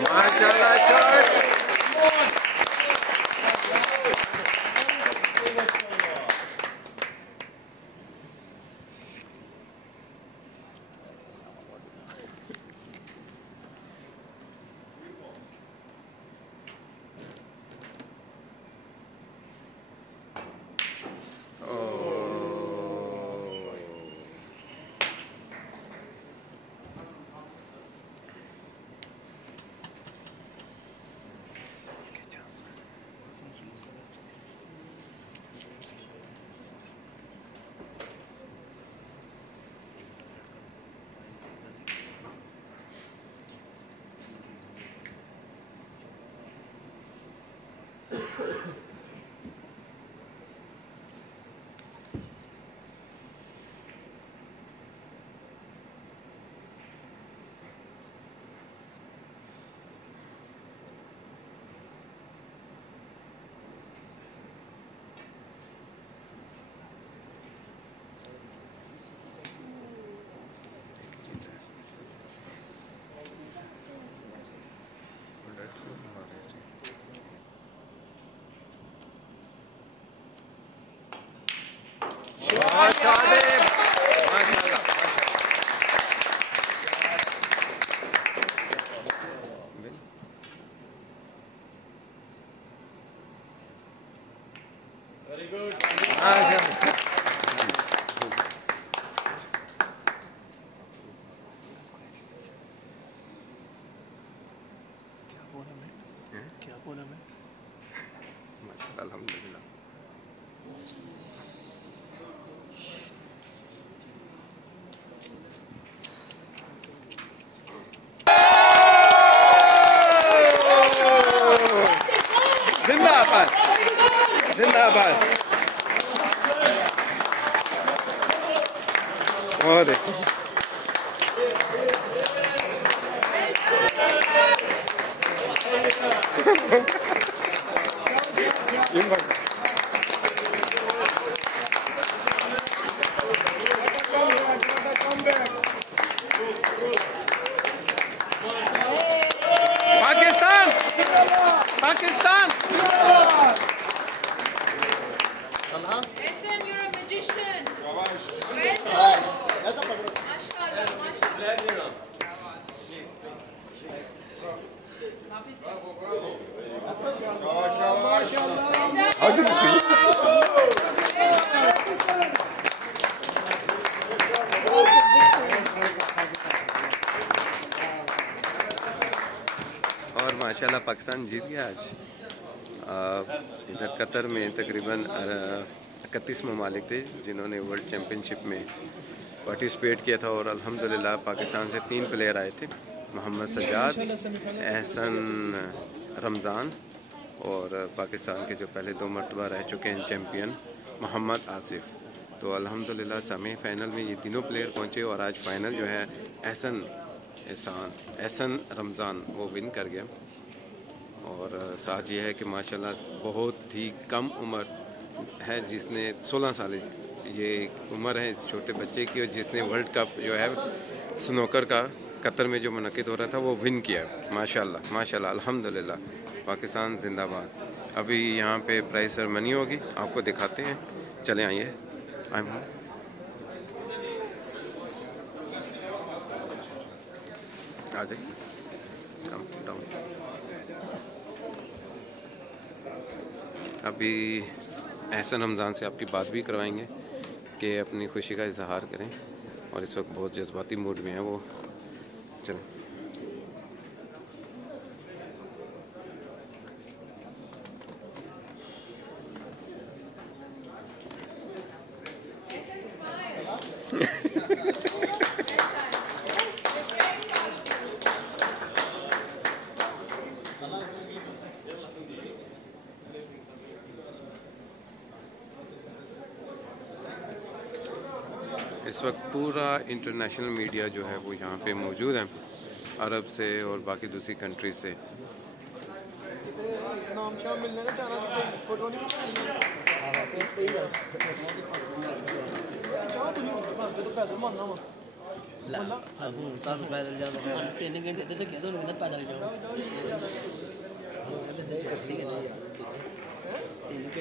माशाल्लाह shot. Very good. क्या बोला मैं? माशाल्लाह अल्हम्दुलिल्लाह। जिंदाबाद जिंदाबाद। और Pakistan Pakistan. Ehsan, you're a magician. Well done. Mashallah, mashallah. और माशाल्लाह पाकिस्तान जीत गया आज। इधर कतर में तकरीबन 31 ममालिक थे जिन्होंने वर्ल्ड चैम्पियनशिप में पार्टिसिपेट किया था और अल्हम्दुलिल्लाह पाकिस्तान से 3 प्लेयर आए थे, मोहम्मद सजाद, एहसन रमज़ान और पाकिस्तान के जो पहले 2 मरतबा रह चुके हैं चैम्पियन मोहम्मद आसिफ। तो अल्हम्दुलिल्लाह सेमीफाइनल में ये तीनों प्लेयर पहुँचे और आज फाइनल जो है एहसन रमज़ान वो विन कर गया। और साथ ये है कि माशाल्लाह बहुत ही कम उम्र है जिसने 16 साल ये उम्र है छोटे बच्चे की, और जिसने वर्ल्ड कप जो है स्नोकर का कतर में जो मुनक़िद हो रहा था वो विन किया। माशाल्लाह माशाल्लाह अल्हम्दुलिल्लाह। पाकिस्तान जिंदाबाद। अभी यहाँ पे प्राइज़ सेरेमनी होगी, आपको दिखाते हैं, चले आइए। आ जाइए डाउन। अभी एहसन रमज़ान से आपकी बात भी करवाएंगे कि अपनी खुशी का इजहार करें, और इस वक्त बहुत जज्बाती मूड में है वो। चलें। इस वक्त पूरा इंटरनेशनल मीडिया जो है वो यहाँ पे मौजूद है, अरब से और बाकी दूसरी कंट्रीज से। नाम शाम मिलने का चाहना फोटो नहीं पैदल मानना ਤੁਹਾਨੂੰ ਪੈਦਲ ਜਾਣਾ 3 ਘੰਟੇ ਤੇ ਕਿਹਾ ਤੁਹਾਨੂੰ ਕਹਿੰਦਾ ਪੈਦਲ ਜਾਓ 3 ਘੰਟੇ